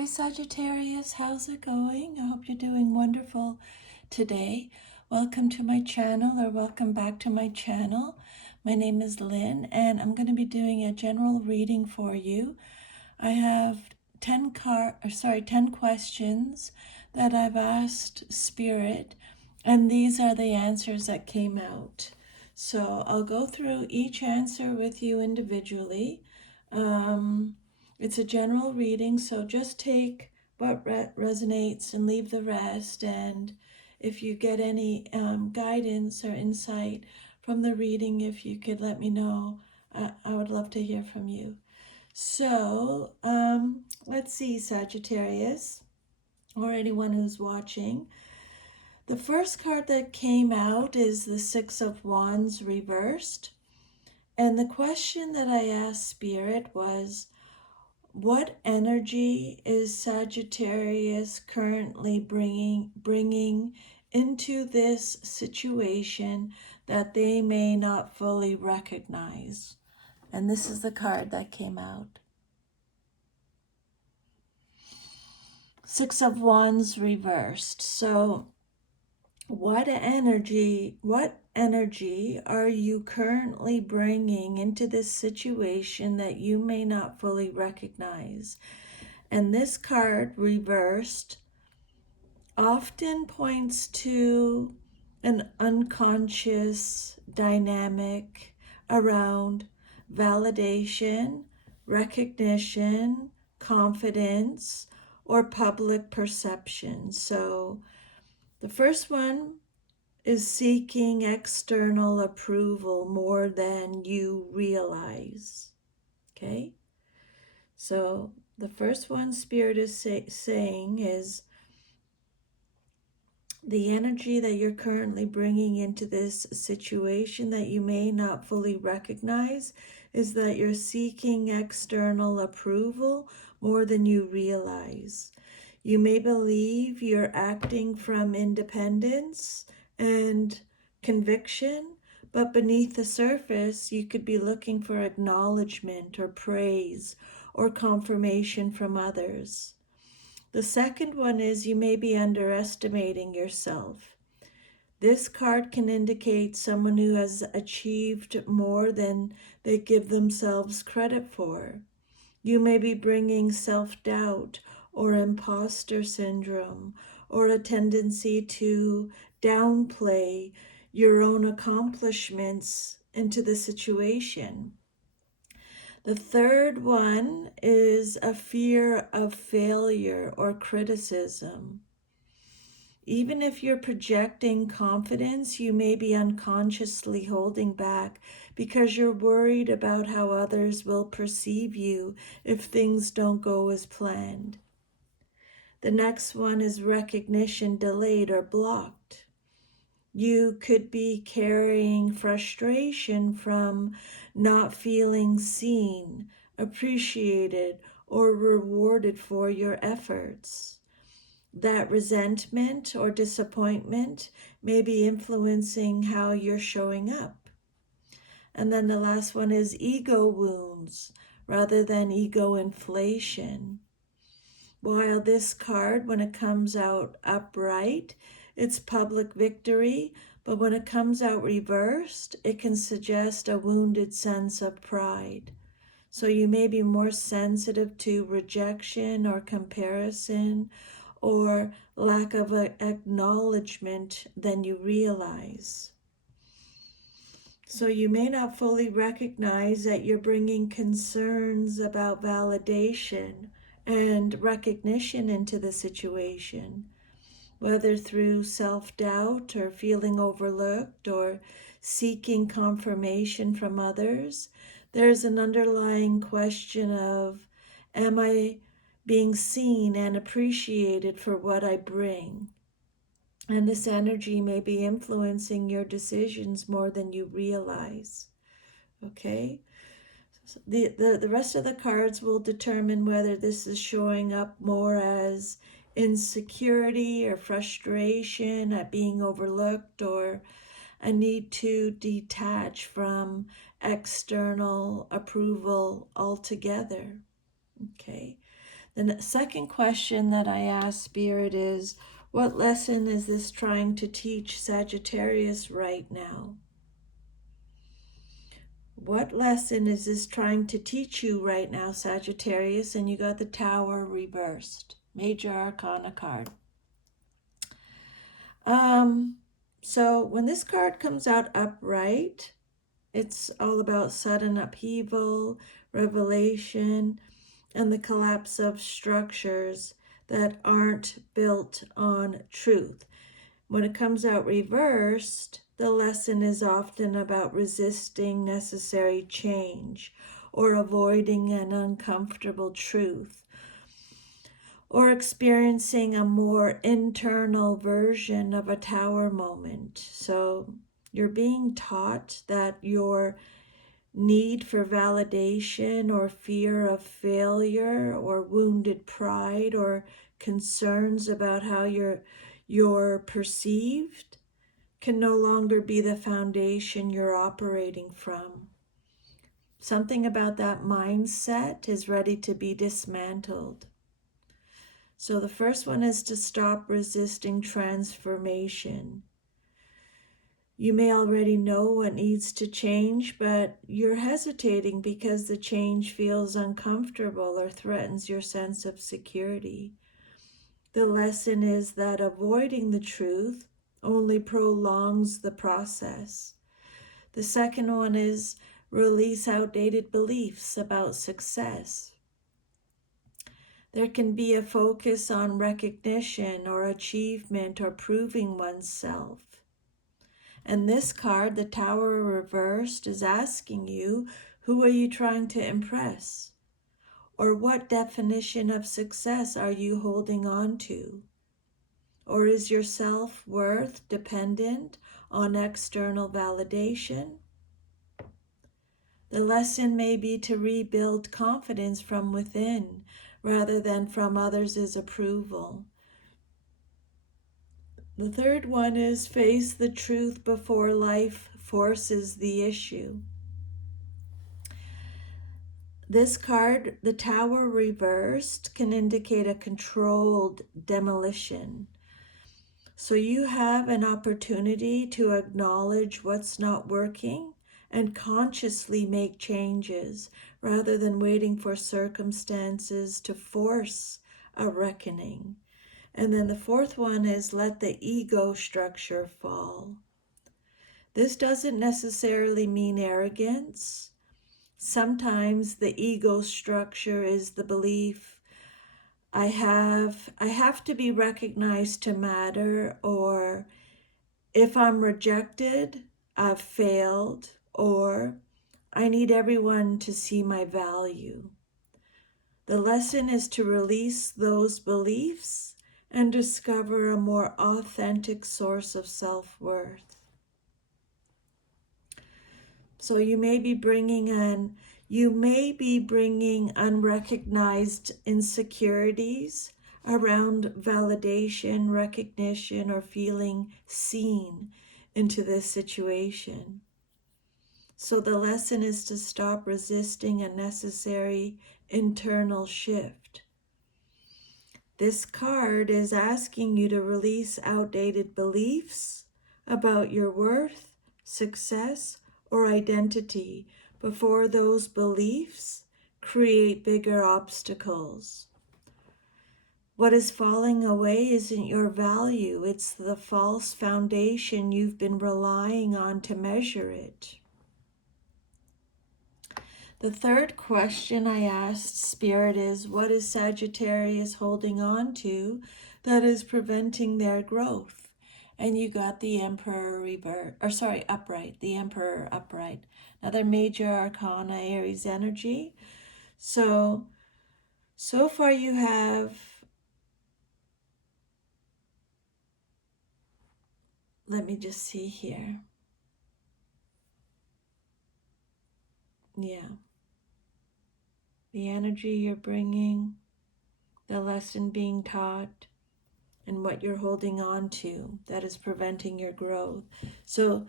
Hi Sagittarius, how's it going? I hope you're doing wonderful today. Welcome to my channel, or welcome back to my channel. My name is Lynn and I'm going to be doing a general reading for you. I have 10 questions that I've asked Spirit, and these are the answers that came out. So I'll go through each answer with you individually. It's a general reading, so just take what resonates and leave the rest. And if you get any guidance or insight from the reading, if you could let me know, I would love to hear from you. So let's see, Sagittarius, or anyone who's watching. The first card that came out is the Six of Wands reversed. And the question that I asked Spirit was, what energy is Sagittarius currently bringing into this situation that they may not fully recognize? And this is the card that came out. Six of Wands reversed. So what energy are you currently bringing into this situation that you may not fully recognize? And this card reversed often points to an unconscious dynamic around validation, recognition, confidence, or public perception. So the first one is seeking external approval more than you realize. Okay? So the first one Spirit is saying is the energy that you're currently bringing into this situation that you may not fully recognize is that you're seeking external approval more than you realize. You may believe you're acting from independence and conviction, but beneath the surface, you could be looking for acknowledgement or praise or confirmation from others. The second one is you may be underestimating yourself. This card can indicate someone who has achieved more than they give themselves credit for. You may be bringing self-doubt or imposter syndrome or a tendency to downplay your own accomplishments into the situation. The third one is a fear of failure or criticism. Even if you're projecting confidence, you may be unconsciously holding back because you're worried about how others will perceive you if things don't go as planned. The next one is recognition delayed or blocked. You could be carrying frustration from not feeling seen, appreciated, or rewarded for your efforts. That resentment or disappointment may be influencing how you're showing up. And then the last one is ego wounds rather than ego inflation. While this card, when it comes out upright, it's public victory, but when it comes out reversed, it can suggest a wounded sense of pride. So you may be more sensitive to rejection or comparison or lack of acknowledgement than you realize. So you may not fully recognize that you're bringing concerns about validation and recognition into the situation, whether through self-doubt or feeling overlooked or seeking confirmation from others. There's an underlying question of, am I being seen and appreciated for what I bring? And this energy may be influencing your decisions more than you realize. Okay? So the rest of the cards will determine whether this is showing up more as insecurity or frustration at being overlooked or a need to detach from external approval altogether. Okay? The second question that I ask Spirit is, what lesson is this trying to teach Sagittarius right now? What lesson is this trying to teach you right now, Sagittarius? And you got the Tower reversed. Major Arcana card. So when this card comes out upright, it's all about sudden upheaval, revelation, and the collapse of structures that aren't built on truth. When it comes out reversed, the lesson is often about resisting necessary change or avoiding an uncomfortable truth or experiencing a more internal version of a Tower moment. So you're being taught that your need for validation or fear of failure or wounded pride or concerns about how you're perceived can no longer be the foundation you're operating from. Something about that mindset is ready to be dismantled. So the first one is to stop resisting transformation. You may already know what needs to change, but you're hesitating because the change feels uncomfortable or threatens your sense of security. The lesson is that avoiding the truth only prolongs the process. The second one is release outdated beliefs about success. There can be a focus on recognition or achievement or proving oneself. And this card, the Tower reversed, is asking you, who are you trying to impress? Or what definition of success are you holding on to? Or is your self-worth dependent on external validation? The lesson may be to rebuild confidence from within rather than from others' approval. The third one is face the truth before life forces the issue. This card, the Tower reversed, can indicate a controlled demolition. So you have an opportunity to acknowledge what's not working and consciously make changes rather than waiting for circumstances to force a reckoning. And then the fourth one is let the ego structure fall. This doesn't necessarily mean arrogance. Sometimes the ego structure is the belief I have to be recognized to matter, or if I'm rejected, I've failed, or I need everyone to see my value. The lesson is to release those beliefs and discover a more authentic source of self-worth. So you may be bringing unrecognized insecurities around validation, recognition, or feeling seen into this situation. So the lesson is to stop resisting a necessary internal shift. This card is asking you to release outdated beliefs about your worth, success, or identity before those beliefs create bigger obstacles. What is falling away isn't your value, it's the false foundation you've been relying on to measure it. The third question I asked Spirit is, what is Sagittarius holding on to that is preventing their growth? And you got the Emperor upright, the Emperor upright. Another major arcana, Aries energy. So far you have, let me just see here. Yeah. The energy you're bringing, the lesson being taught, and what you're holding on to that is preventing your growth. So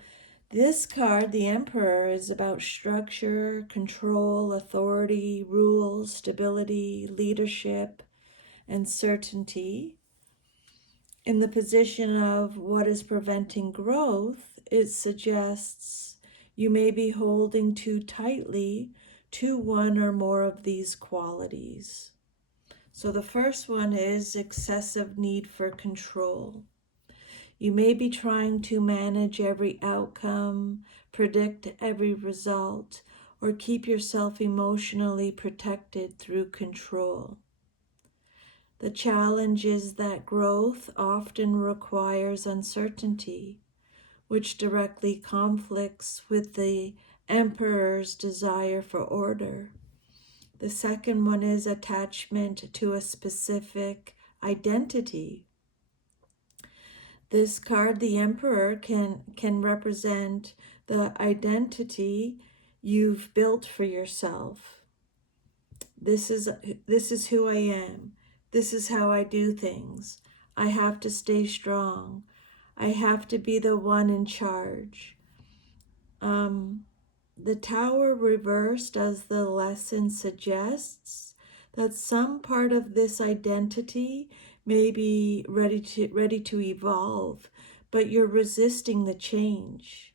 this card, the Emperor, is about structure, control, authority, rules, stability, leadership. and certainty. In the position of what is preventing growth, it suggests you may be holding too tightly to one or more of these qualities. So the first one is excessive need for control. You may be trying to manage every outcome, predict every result, or keep yourself emotionally protected through control. The challenge is that growth often requires uncertainty, which directly conflicts with the emperor's desire for order. The second one is attachment to a specific identity. This card, the Emperor, can represent the identity you've built for yourself. This is who I am. This is how I do things. I have to stay strong. I have to be the one in charge. The Tower reversed, as the lesson suggests, that some part of this identity may be ready to evolve, but you're resisting the change.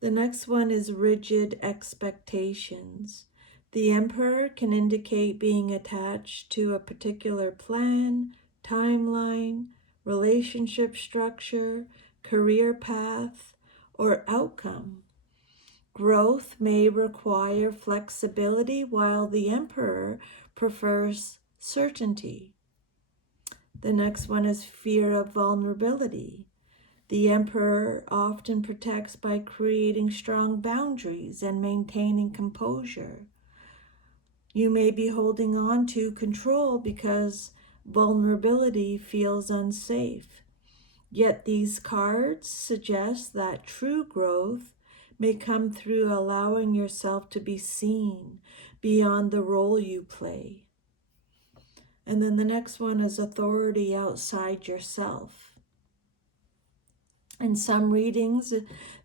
The next one is rigid expectations. The Emperor can indicate being attached to a particular plan, timeline, relationship structure, career path, or outcome. Growth may require flexibility, while the Emperor prefers certainty. The next one is fear of vulnerability. The Emperor often protects by creating strong boundaries and maintaining composure. You may be holding on to control because vulnerability feels unsafe. Yet these cards suggest that true growth may come through allowing yourself to be seen beyond the role you play. And then the next one is authority outside yourself. In some readings,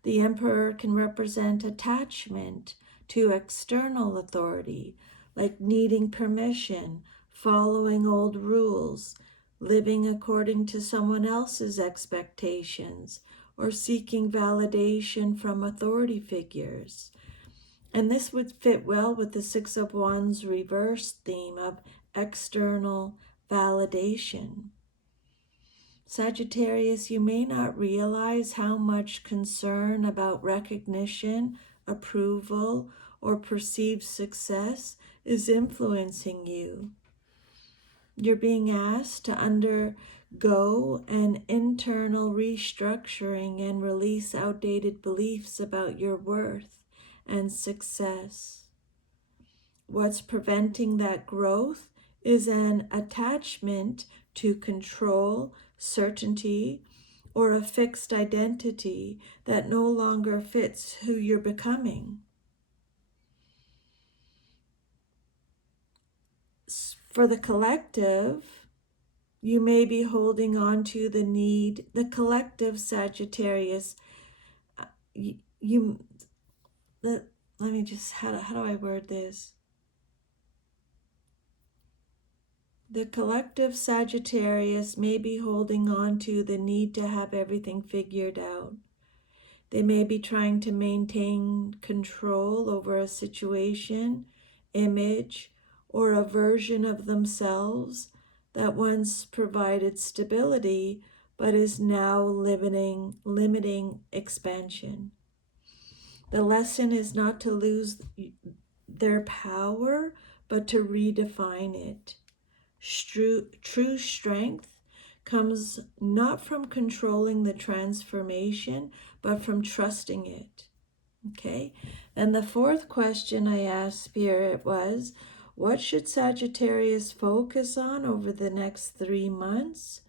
the Emperor can represent attachment to external authority, like needing permission, following old rules, living according to someone else's expectations, or seeking validation from authority figures. And this would fit well with the Six of Wands reverse theme of external validation. Sagittarius, you may not realize how much concern about recognition, approval, or perceived success is influencing you. You're being asked to undergo an internal restructuring and release outdated beliefs about your worth and success. What's preventing that growth is an attachment to control, certainty, or a fixed identity that no longer fits who you're becoming. For the collective, you may be holding on to the collective Sagittarius. Let me just, how do I word this? The collective Sagittarius may be holding on to the need to have everything figured out. They may be trying to maintain control over a situation, image, or a version of themselves that once provided stability but is now limiting expansion. The lesson is not to lose their power, but to redefine it. True strength comes not from controlling the transformation, but from trusting it. Okay? And the fourth question I asked Spirit was, what should Sagittarius focus on over the next 3 months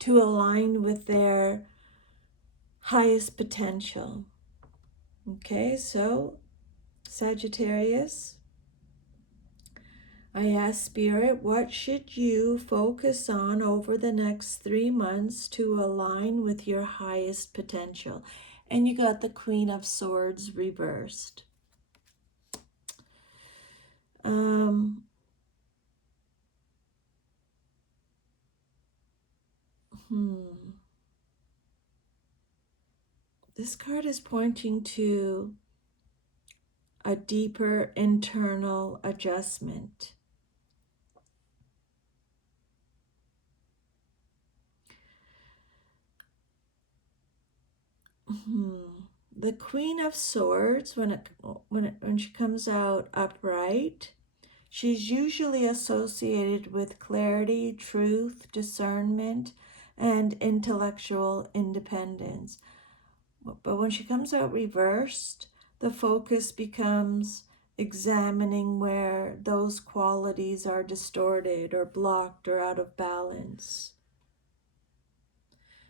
to align with their highest potential? Okay, so Sagittarius, I asked Spirit, what should you focus on over the next 3 months to align with your highest potential? And you got the Queen of Swords reversed. This card is pointing to a deeper internal adjustment. The Queen of Swords, when she comes out upright, she's usually associated with clarity, truth, discernment, and intellectual independence. But when she comes out reversed, the focus becomes examining where those qualities are distorted or blocked or out of balance.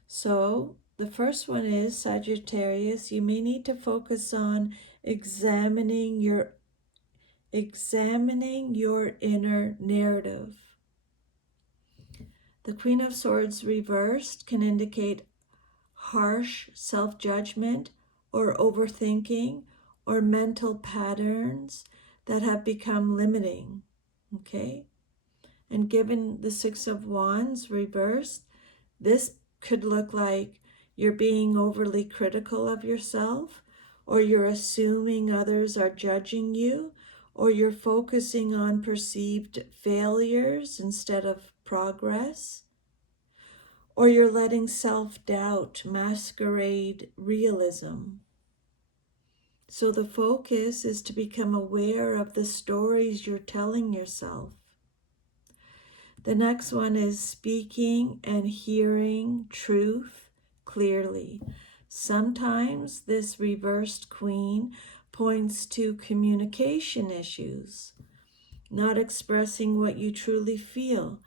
So the first one is Sagittarius. You may need to focus on examining your inner narrative. The Queen of Swords reversed can indicate harsh self-judgment or overthinking or mental patterns that have become limiting. Okay? And given the Six of Wands reversed, this could look like you're being overly critical of yourself, or you're assuming others are judging you, or you're focusing on perceived failures instead of progress, or you're letting self-doubt masquerade realism. So the focus is to become aware of the stories you're telling yourself. The next one is speaking and hearing truth clearly. Sometimes this reversed queen points to communication issues, not expressing what you truly feel,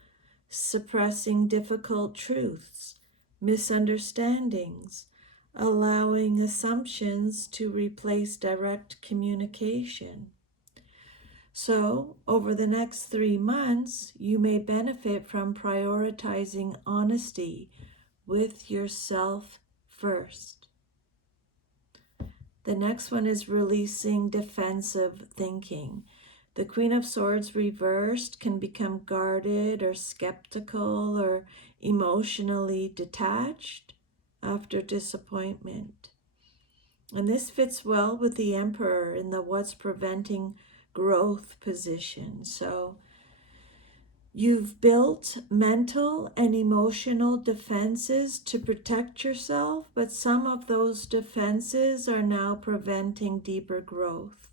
suppressing difficult truths, misunderstandings, allowing assumptions to replace direct communication. So, over the next 3 months, you may benefit from prioritizing honesty with yourself first. The next one is releasing defensive thinking. The Queen of Swords reversed can become guarded or skeptical or emotionally detached after disappointment. And this fits well with the Emperor in the what's preventing growth position. So you've built mental and emotional defenses to protect yourself, but some of those defenses are now preventing deeper growth.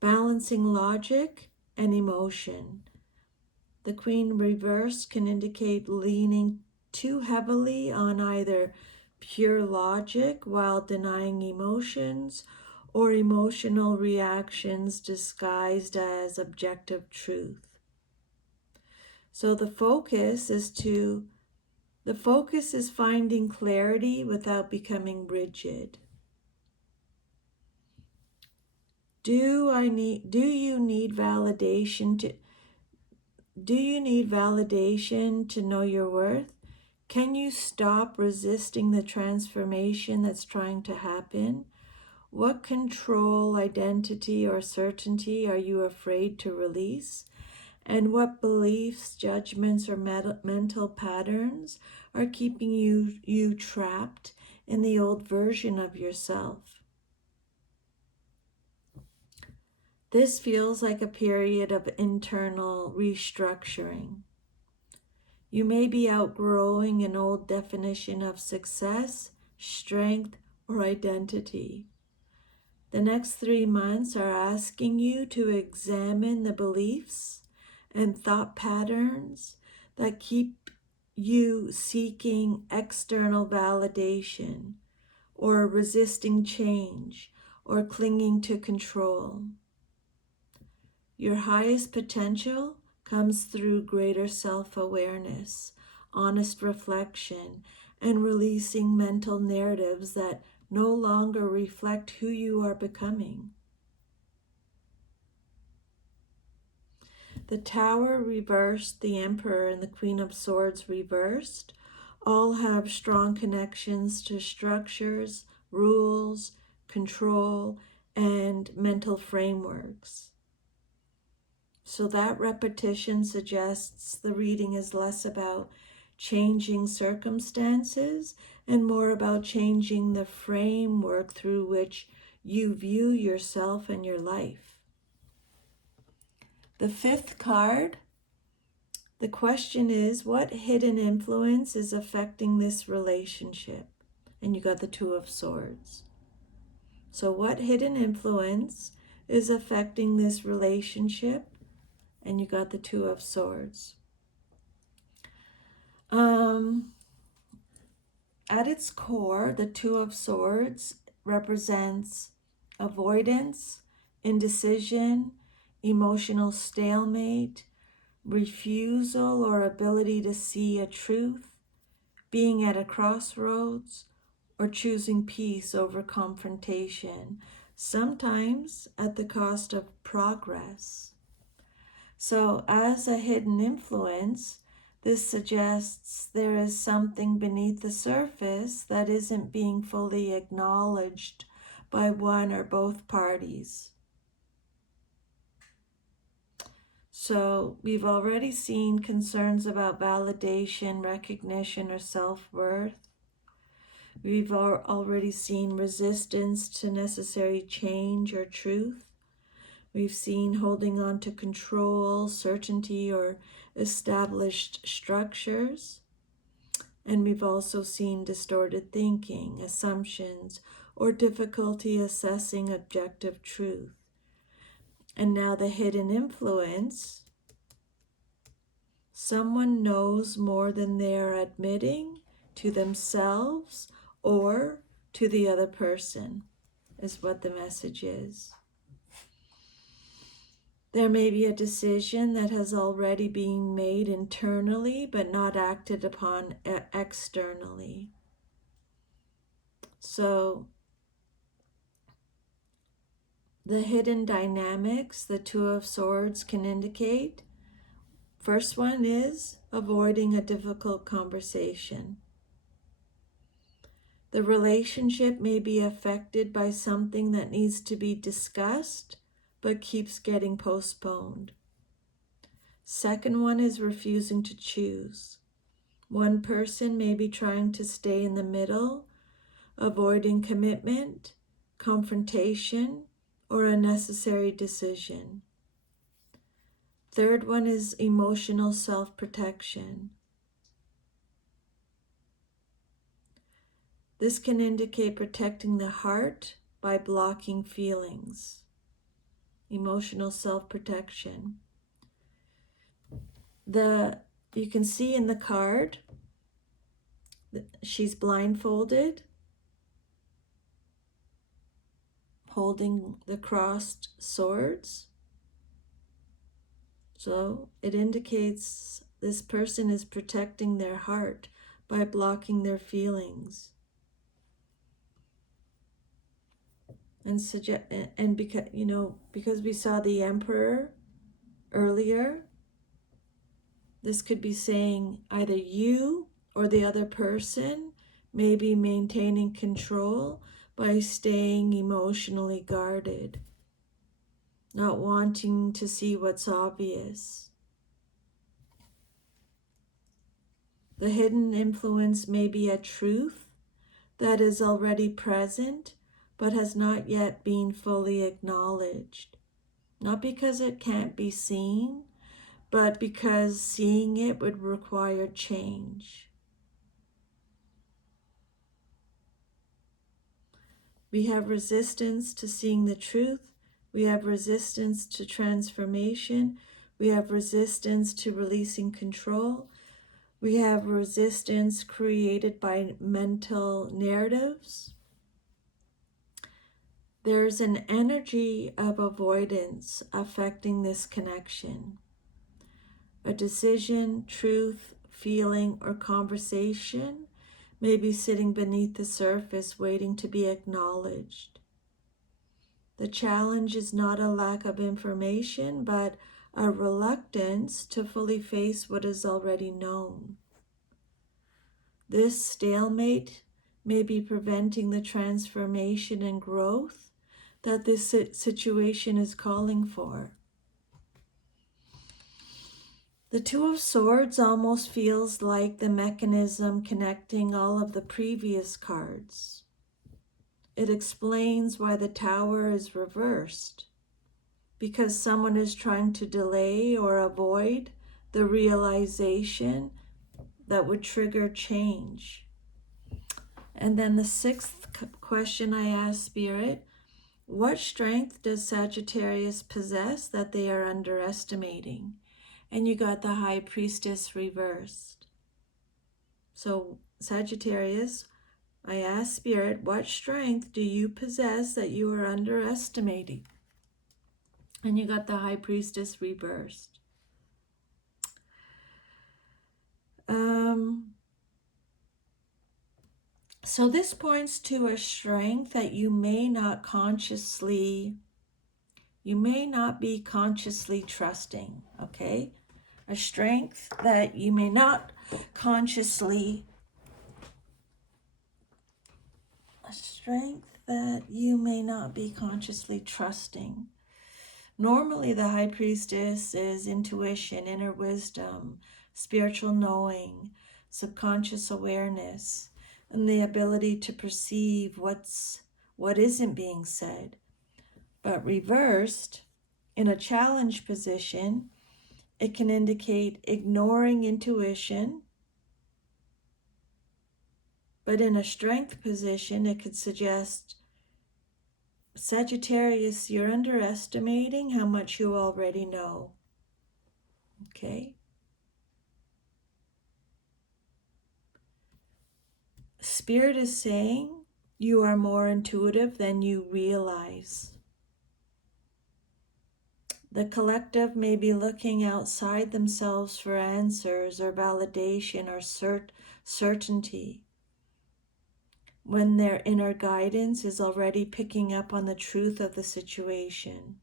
Balancing logic and emotion. The Queen reversed can indicate leaning too heavily on either pure logic while denying emotions, or emotional reactions disguised as objective truth. So the focus is finding clarity without becoming rigid. Do you need validation to know your worth? Can you stop resisting the transformation that's trying to happen? What control, identity, or certainty are you afraid to release? And what beliefs, judgments, or mental patterns are keeping you trapped in the old version of yourself? This feels like a period of internal restructuring. You may be outgrowing an old definition of success, strength, or identity. The next 3 months are asking you to examine the beliefs and thought patterns that keep you seeking external validation, or resisting change, or clinging to control. Your highest potential comes through greater self-awareness, honest reflection, and releasing mental narratives that no longer reflect who you are becoming. The Tower reversed, the Emperor, and the Queen of Swords reversed all have strong connections to structures, rules, control, and mental frameworks. So that repetition suggests the reading is less about changing circumstances and more about changing the framework through which you view yourself and your life. The fifth card, the question is, what hidden influence is affecting this relationship? And you got the Two of Swords. So what hidden influence is affecting this relationship? And you got the Two of Swords. At its core, the Two of Swords represents avoidance, indecision, emotional stalemate, refusal or ability to see a truth, being at a crossroads, or choosing peace over confrontation, sometimes at the cost of progress. So, as a hidden influence, this suggests there is something beneath the surface that isn't being fully acknowledged by one or both parties. So, we've already seen concerns about validation, recognition, or self-worth. We've already seen resistance to necessary change or truth. We've seen holding on to control, certainty, or established structures. And we've also seen distorted thinking, assumptions, or difficulty assessing objective truth. And now the hidden influence. Someone knows more than they're admitting to themselves or to the other person, is what the message is. There may be a decision that has already been made internally but not acted upon externally. So the hidden dynamics the Two of Swords can indicate. First one is avoiding a difficult conversation. The relationship may be affected by something that needs to be discussed but keeps getting postponed. Second one is refusing to choose. One person may be trying to stay in the middle, avoiding commitment, confrontation, or a necessary decision. Third one is emotional self-protection. This can indicate protecting the heart by blocking feelings. Emotional self-protection. You can see in the card that she's blindfolded, holding the crossed swords. So it indicates this person is protecting their heart by blocking their feelings. And because we saw the Emperor earlier, this could be saying either you or the other person may be maintaining control by staying emotionally guarded, not wanting to see what's obvious. The hidden influence may be a truth that is already present but has not yet been fully acknowledged. Not because it can't be seen, but because seeing it would require change. We have resistance to seeing the truth. We have resistance to transformation. We have resistance to releasing control. We have resistance created by mental narratives. There's an energy of avoidance affecting this connection. A decision, truth, feeling, or conversation may be sitting beneath the surface waiting to be acknowledged. The challenge is not a lack of information, but a reluctance to fully face what is already known. This stalemate may be preventing the transformation and growth that this situation is calling for. The Two of Swords almost feels like the mechanism connecting all of the previous cards. It explains why the Tower is reversed, because someone is trying to delay or avoid the realization that would trigger change. And then the sixth question I asked Spirit, what strength does Sagittarius possess that they are underestimating? And you got the High Priestess reversed. So Sagittarius, I asked Spirit, what strength do you possess that you are underestimating? And you got the High Priestess reversed. So this points to a strength that you may not be consciously trusting, okay? A strength that you may not consciously be consciously trusting. Normally, the High Priestess is intuition, inner wisdom, spiritual knowing, subconscious awareness, and the ability to perceive what isn't being said. But reversed, in a challenge position, it can indicate ignoring intuition. But in a strength position, it could suggest, Sagittarius, you're underestimating how much you already know. Okay? Spirit is saying you are more intuitive than you realize. The collective may be looking outside themselves for answers or validation or certainty, when their inner guidance is already picking up on the truth of the situation.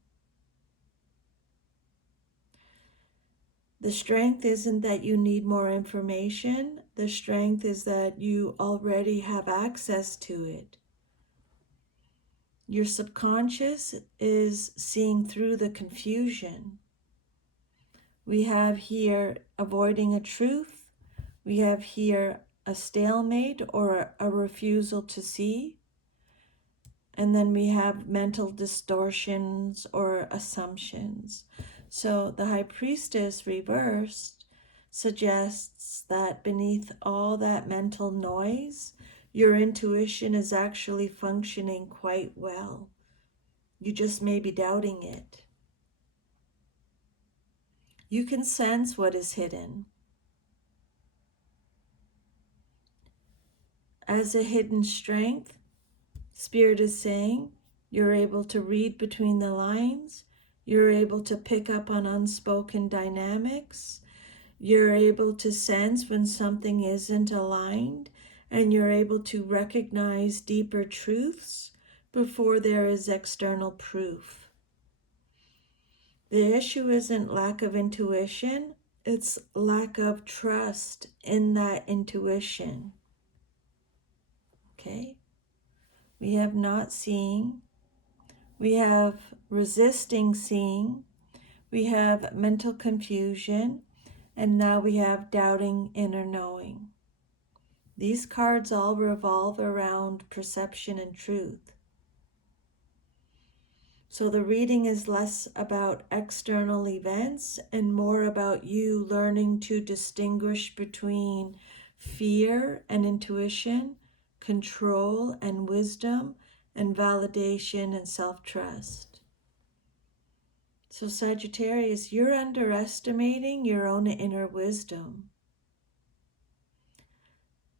The strength isn't that you need more information. The strength is that you already have access to it. Your subconscious is seeing through the confusion. We have here avoiding a truth. We have here a stalemate or a refusal to see. And then we have mental distortions or assumptions. So the High Priestess reversed suggests that beneath all that mental noise, your intuition is actually functioning quite well. You just may be doubting it. You can sense what is hidden. As a hidden strength, Spirit is saying you're able to read between the lines. You're able to pick up on unspoken dynamics. You're able to sense when something isn't aligned, and you're able to recognize deeper truths before there is external proof. The issue isn't lack of intuition, it's lack of trust in that intuition. Okay? We have not seeing. We have resisting seeing. We have mental confusion. And now we have doubting inner knowing. These cards all revolve around perception and truth. So the reading is less about external events and more about you learning to distinguish between fear and intuition, control and wisdom, and validation and self-trust. So Sagittarius, you're underestimating your own inner wisdom.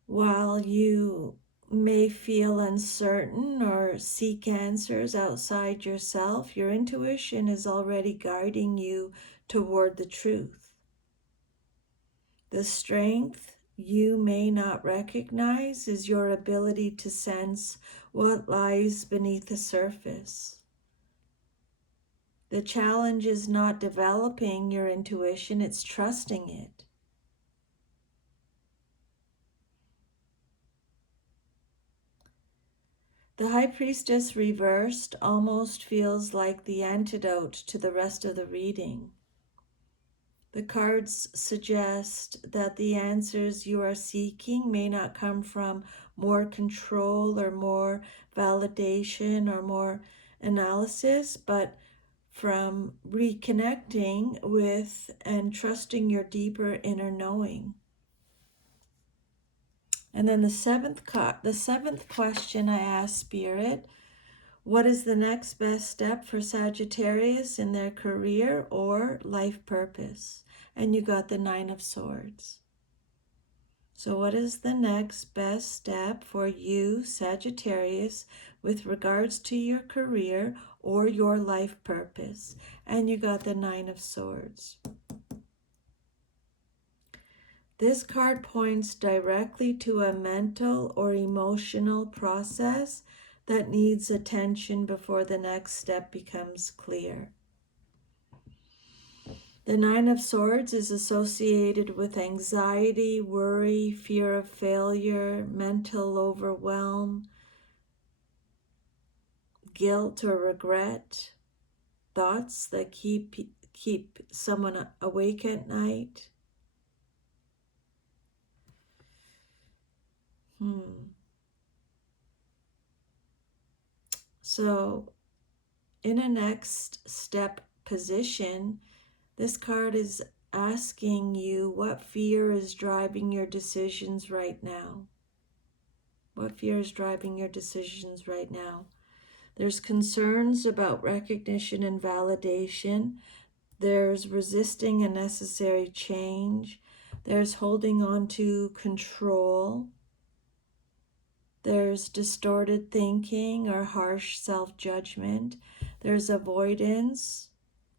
While you may feel uncertain or seek answers outside yourself, your intuition is already guiding you toward the truth. The strength you may not recognize is your ability to sense what lies beneath the surface. The challenge is not developing your intuition, it's trusting it. The High Priestess reversed almost feels like the antidote to the rest of the reading. The cards suggest that the answers you are seeking may not come from more control or more validation or more analysis, but from reconnecting with and trusting your deeper inner knowing. And then the seventh question I asked Spirit, what is the next best step for Sagittarius in their career or life purpose? And you got the Nine of Swords. So what is the next best step for you, Sagittarius, with regards to your career or your life purpose? And you got the Nine of Swords. This card points directly to a mental or emotional process that needs attention before the next step becomes clear. The Nine of Swords is associated with anxiety, worry, fear of failure, mental overwhelm, guilt or regret, thoughts that keep someone awake at night. So in a next step position, this card is asking you what fear is driving your decisions right now. What fear is driving your decisions right now? There's concerns about recognition and validation. There's resisting a necessary change. There's holding on to control. There's distorted thinking or harsh self-judgment. There's avoidance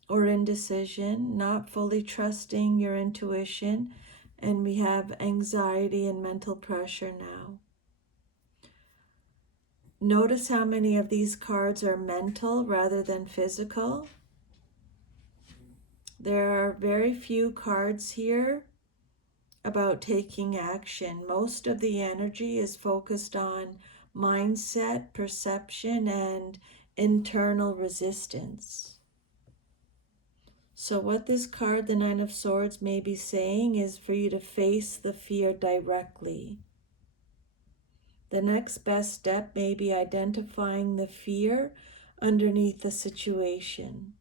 or indecision, not fully trusting your intuition. And we have anxiety and mental pressure now. Notice how many of these cards are mental rather than physical. There are very few cards here about taking action. Most of the energy is focused on mindset, perception, and internal resistance. So what this card, the Nine of Swords, may be saying is for you to face the fear directly. The next best step may be identifying the fear underneath the situation.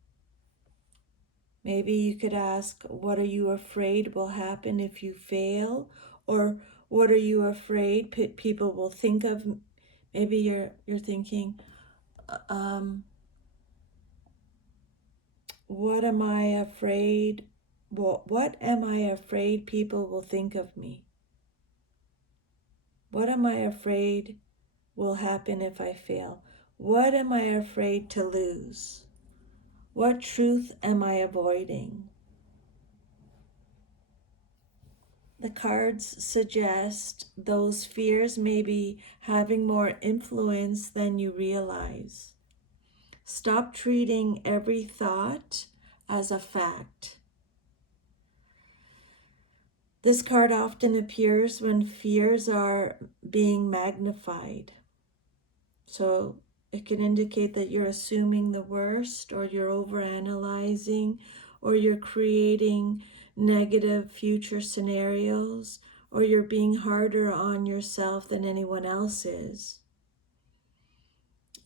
Maybe you could ask, what are you afraid will happen if you fail? Or what are you afraid people will think of? Maybe you're thinking, what am I afraid? What am I afraid people will think of me? What am I afraid will happen if I fail? What am I afraid to lose? What truth am I avoiding? The cards suggest those fears may be having more influence than you realize. Stop treating every thought as a fact. This card often appears when fears are being magnified. So it can indicate that you're assuming the worst, or you're overanalyzing, or you're creating negative future scenarios, or you're being harder on yourself than anyone else is.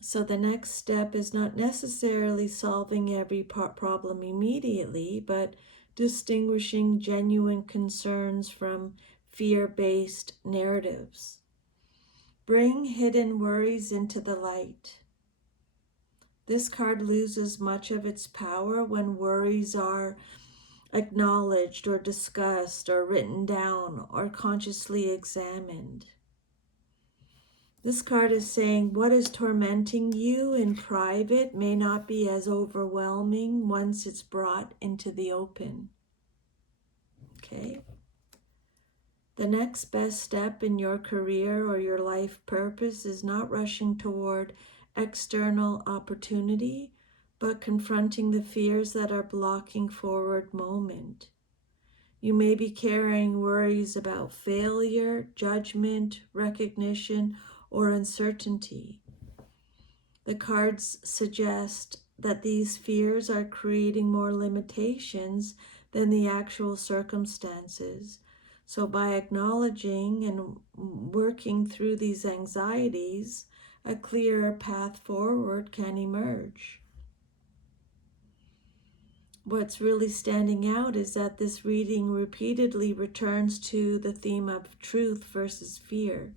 So the next step is not necessarily solving every problem immediately, but distinguishing genuine concerns from fear-based narratives. Bring hidden worries into the light. This card loses much of its power when worries are acknowledged or discussed or written down or consciously examined. This card is saying what is tormenting you in private may not be as overwhelming once it's brought into the open. Okay? The next best step in your career or your life purpose is not rushing toward external opportunity, but confronting the fears that are blocking forward moment. You may be carrying worries about failure, judgment, recognition, or uncertainty. The cards suggest that these fears are creating more limitations than the actual circumstances. So by acknowledging and working through these anxieties, a clearer path forward can emerge. What's really standing out is that this reading repeatedly returns to the theme of truth versus fear.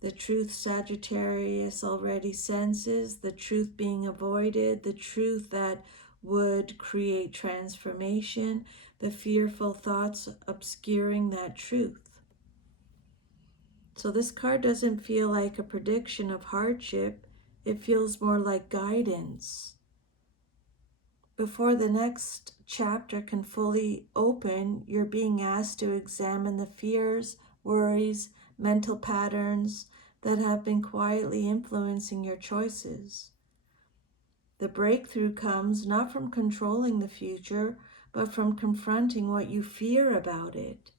The truth Sagittarius already senses, the truth being avoided, the truth that would create transformation, the fearful thoughts obscuring that truth. So this card doesn't feel like a prediction of hardship, it feels more like guidance. Before the next chapter can fully open, you're being asked to examine the fears, worries, mental patterns that have been quietly influencing your choices. The breakthrough comes not from controlling the future, but from confronting what you fear about it.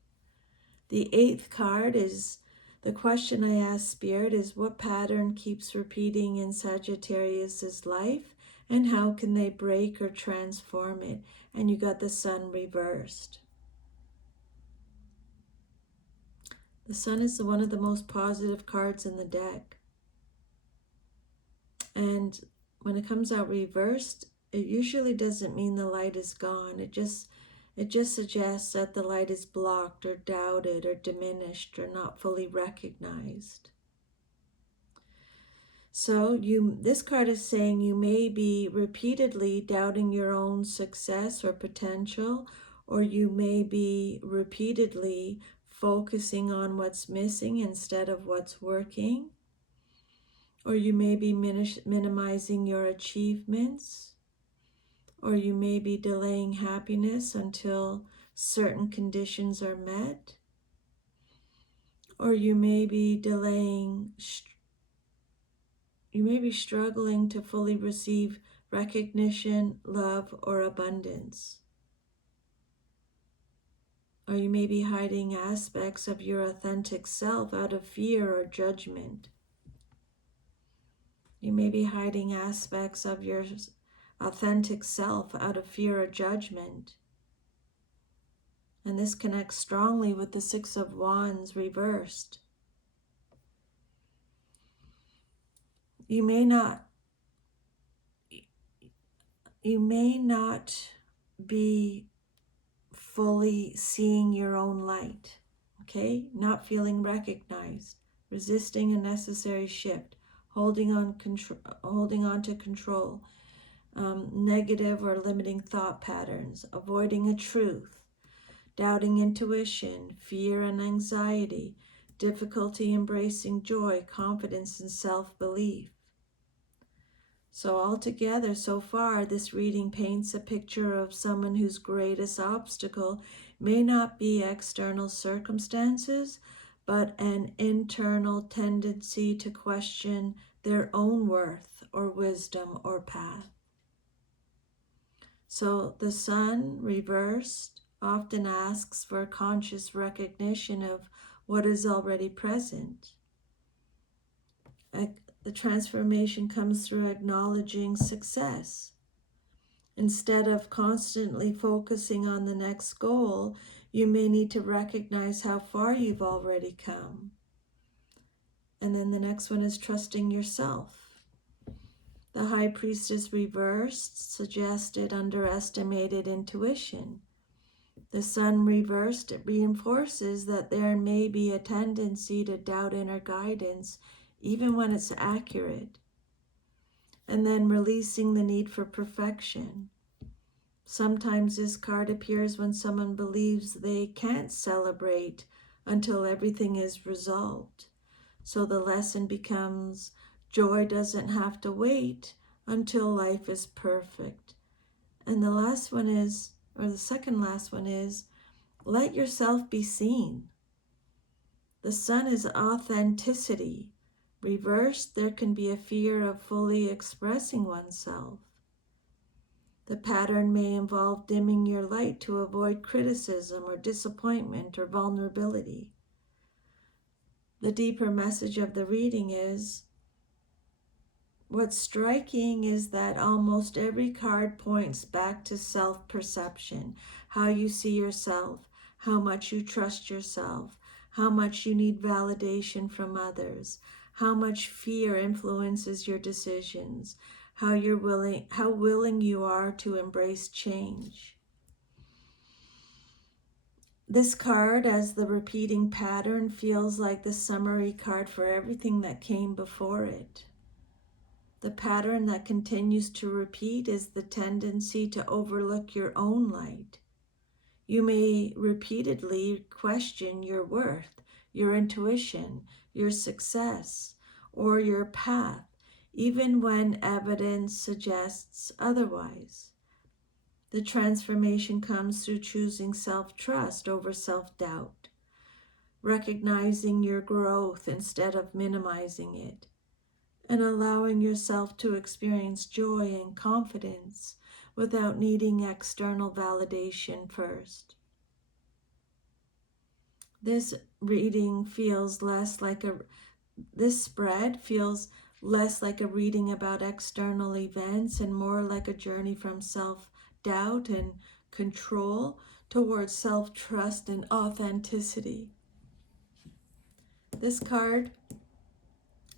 The 8th card is the question I ask Spirit is, what pattern keeps repeating in Sagittarius's life, and how can they break or transform it? And you got the Sun reversed. The Sun is one of the most positive cards in the deck. And when it comes out reversed, it usually doesn't mean the light is gone. It just suggests that the light is blocked or doubted or diminished or not fully recognized. So this card is saying you may be repeatedly doubting your own success or potential, or you may be repeatedly focusing on what's missing instead of what's working, or you may be minimizing your achievements, or you may be delaying happiness until certain conditions are met, or you may be struggling to fully receive recognition, love, or abundance. Or you may be hiding aspects of your authentic self out of fear or judgment. You may be hiding aspects of your authentic self out of fear or judgment. And this connects strongly with the 6 of Wands reversed. You may not be fully seeing your own light, okay? Not feeling recognized, resisting a necessary shift, holding on to control, negative or limiting thought patterns, avoiding a truth, doubting intuition, fear and anxiety, difficulty embracing joy, confidence and self-belief. So altogether, so far, this reading paints a picture of someone whose greatest obstacle may not be external circumstances, but an internal tendency to question their own worth or wisdom or path. So the Sun reversed often asks for conscious recognition of what is already present. The transformation comes through acknowledging success. Instead of constantly focusing on the next goal, you may need to recognize how far you've already come. And then the next one is trusting yourself. The High Priestess reversed suggested underestimated intuition. The Sun reversed reinforces that there may be a tendency to doubt inner guidance, even when it's accurate. And then releasing the need for perfection. Sometimes this card appears when someone believes they can't celebrate until everything is resolved. So the lesson becomes, joy doesn't have to wait until life is perfect. And the last one is, or the second last one is, let yourself be seen. The Sun is authenticity. Reversed, there can be a fear of fully expressing oneself. The pattern may involve dimming your light to avoid criticism or disappointment or vulnerability. The deeper message of the reading is, what's striking is that almost every card points back to self-perception, how you see yourself, how much you trust yourself, how much you need validation from others, how much fear influences your decisions, how willing you are to embrace change. This card, as the repeating pattern, feels like the summary card for everything that came before it. The pattern that continues to repeat is the tendency to overlook your own light. You may repeatedly question your worth, your intuition, your success, or your path, even when evidence suggests otherwise. The transformation comes through choosing self-trust over self-doubt, recognizing your growth instead of minimizing it, and allowing yourself to experience joy and confidence without needing external validation first. This spread feels less like a reading about external events and more like a journey from self-doubt and control towards self-trust and authenticity. This card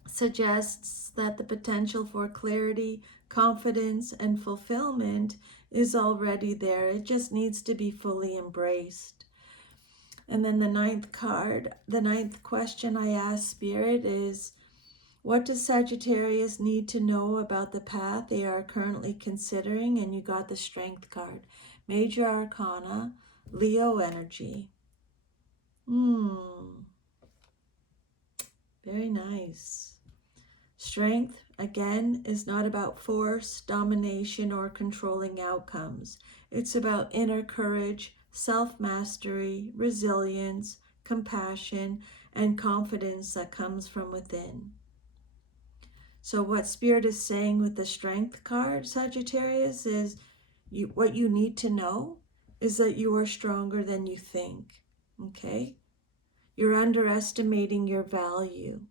suggests that the potential for clarity, confidence, and fulfillment is already there. It just needs to be fully embraced. And then the ninth question I ask Spirit is, what does Sagittarius need to know about the path they are currently considering? And you got the Strength card. Major Arcana, Leo energy. Very nice. Strength, again, is not about force, domination, or controlling outcomes. It's about inner courage, self-mastery, resilience, compassion, and confidence that comes from within. So what Spirit is saying with the Strength card, Sagittarius, is what you need to know is that you are stronger than you think, okay? You're underestimating your value.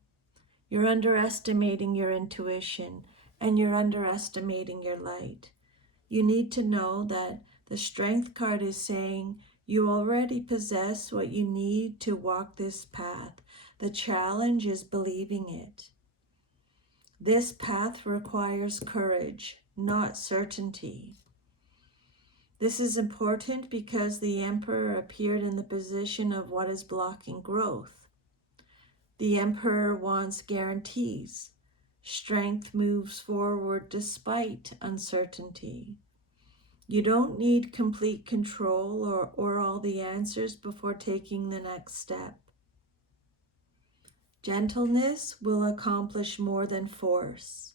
You're underestimating your intuition, and you're underestimating your light. You need to know that the Strength card is saying you already possess what you need to walk this path. The challenge is believing it. This path requires courage, not certainty. This is important because the Emperor appeared in the position of what is blocking growth. The Emperor wants guarantees. Strength moves forward despite uncertainty. You don't need complete control or all the answers before taking the next step. Gentleness will accomplish more than force.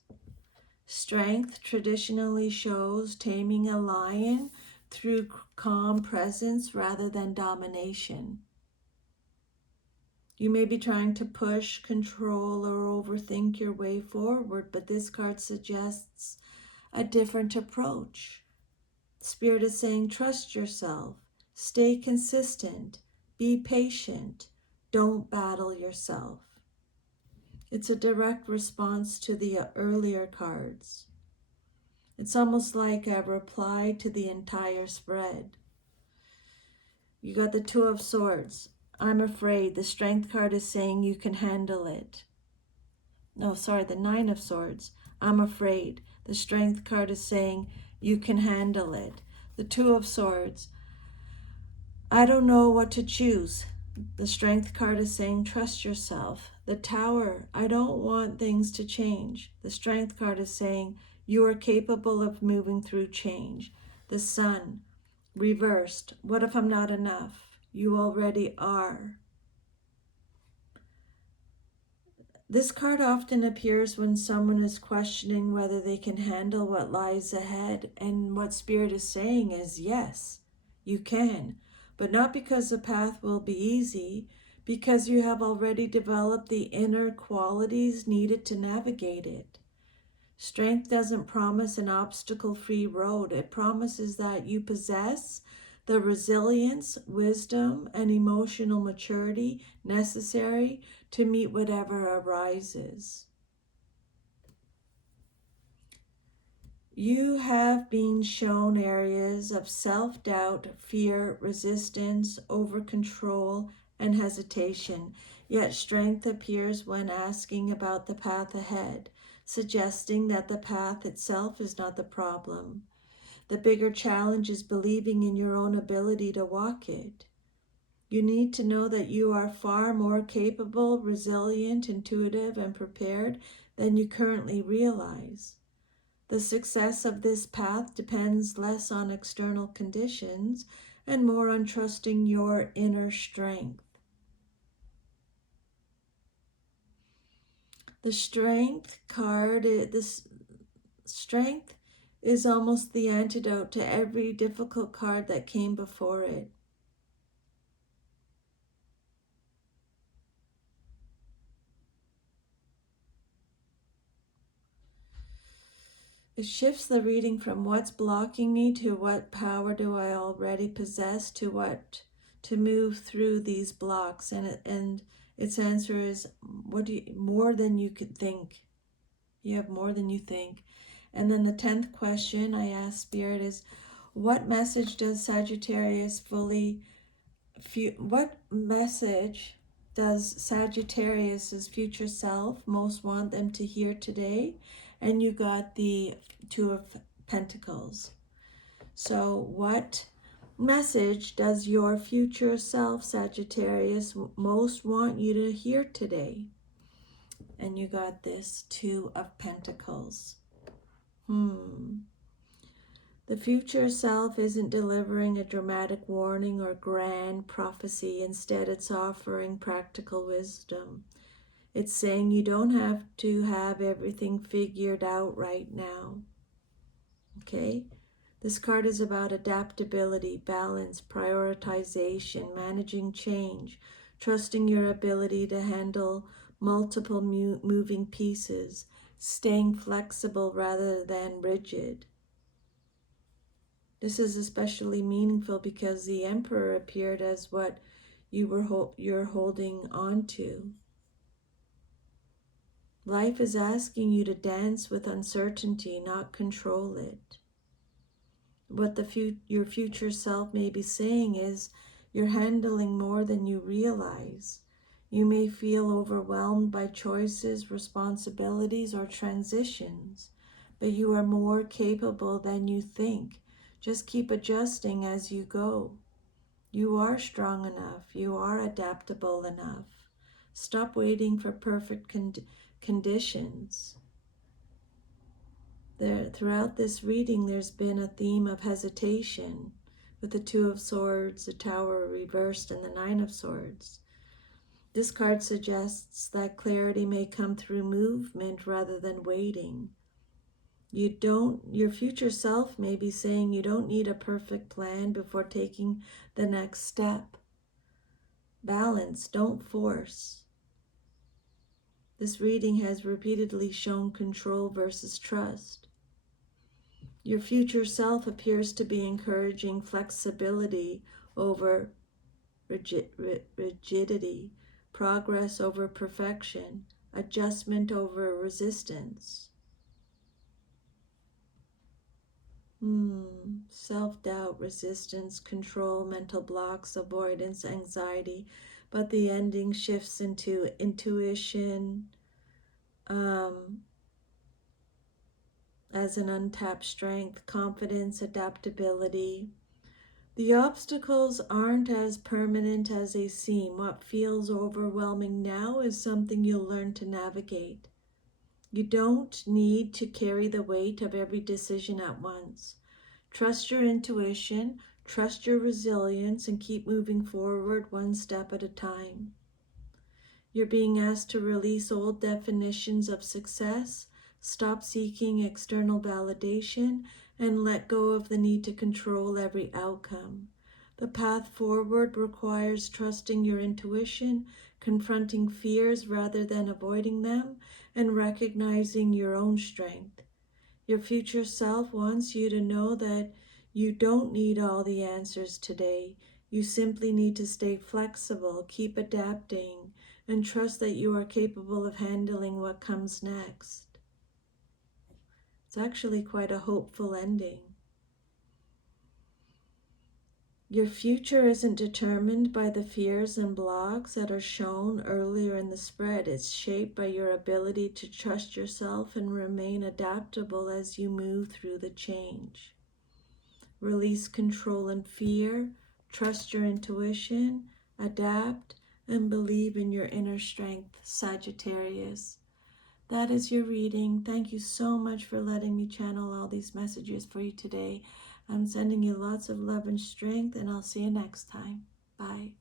Strength traditionally shows taming a lion through calm presence rather than domination. You may be trying to push, control, or overthink your way forward, but this card suggests a different approach. Spirit is saying, trust yourself, stay consistent, be patient, don't battle yourself. It's a direct response to the earlier cards. It's almost like a reply to the entire spread. You got the Two of Swords. I'm afraid. The Strength card is saying you can handle it. No, sorry, the Nine of Swords. I'm afraid. The Strength card is saying you can handle it. The Two of Swords. I don't know what to choose. The Strength card is saying trust yourself. The Tower. I don't want things to change. The Strength card is saying you are capable of moving through change. The Sun. Reversed. What if I'm not enough? You already are. This card often appears when someone is questioning whether they can handle what lies ahead, and what Spirit is saying is yes, you can, but not because the path will be easy, because you have already developed the inner qualities needed to navigate it. Strength doesn't promise an obstacle-free road. It promises that you possess the resilience, wisdom, and emotional maturity necessary to meet whatever arises. You have been shown areas of self-doubt, fear, resistance, over-control, and hesitation, yet strength appears when asking about the path ahead, suggesting that the path itself is not the problem. The bigger challenge is believing in your own ability to walk it. You need to know that you are far more capable, resilient, intuitive, and prepared than you currently realize. The success of this path depends less on external conditions and more on trusting your inner strength. The strength card, this strength is almost the antidote to every difficult card that came before it. It shifts the reading from what's blocking me to what power do I already possess to what to move through these blocks. And its answer is more than you could think. You have more than you think. And then the 10th question I ask Spirit is, what message does Sagittarius Sagittarius's future self most want them to hear today? And you got the Two of Pentacles. So what message does your future self, Sagittarius, most want you to hear today? And you got this Two of Pentacles. The future self isn't delivering a dramatic warning or grand prophecy. Instead, it's offering practical wisdom. It's saying you don't have to have everything figured out right now. Okay? This card is about adaptability, balance, prioritization, managing change, trusting your ability to handle multiple moving pieces, staying flexible rather than rigid. This is especially meaningful because the Emperor appeared as what you're holding on to. Life is asking you to dance with uncertainty, not control it. What your future self may be saying is, you're handling more than you realize. You may feel overwhelmed by choices, responsibilities, or transitions, but you are more capable than you think. Just keep adjusting as you go. You are strong enough. You are adaptable enough. Stop waiting for perfect conditions. Throughout this reading, there's been a theme of hesitation with the Two of Swords, the Tower reversed, and the Nine of Swords. This card suggests that clarity may come through movement rather than waiting. Your future self may be saying you don't need a perfect plan before taking the next step. Balance, don't force. This reading has repeatedly shown control versus trust. Your future self appears to be encouraging flexibility over rigidity, progress over perfection, adjustment over resistance. Self-doubt, resistance, control, mental blocks, avoidance, anxiety. But the ending shifts into intuition as an untapped strength, confidence, adaptability. The obstacles aren't as permanent as they seem. What feels overwhelming now is something you'll learn to navigate. You don't need to carry the weight of every decision at once. Trust your intuition, trust your resilience, and keep moving forward one step at a time. You're being asked to release old definitions of success, stop seeking external validation, and let go of the need to control every outcome. The path forward requires trusting your intuition, confronting fears rather than avoiding them, and recognizing your own strength. Your future self wants you to know that you don't need all the answers today. You simply need to stay flexible, keep adapting, and trust that you are capable of handling what comes next. It's It's actually quite a hopeful ending. Your future isn't determined by the fears and blocks that are shown earlier in the spread. It's shaped by your ability to trust yourself and remain adaptable as you move through the change. Release control and fear, trust your intuition, adapt, and believe in your inner strength, Sagittarius. That is your reading. Thank you so much for letting me channel all these messages for you today. I'm sending you lots of love and strength, and I'll see you next time. Bye.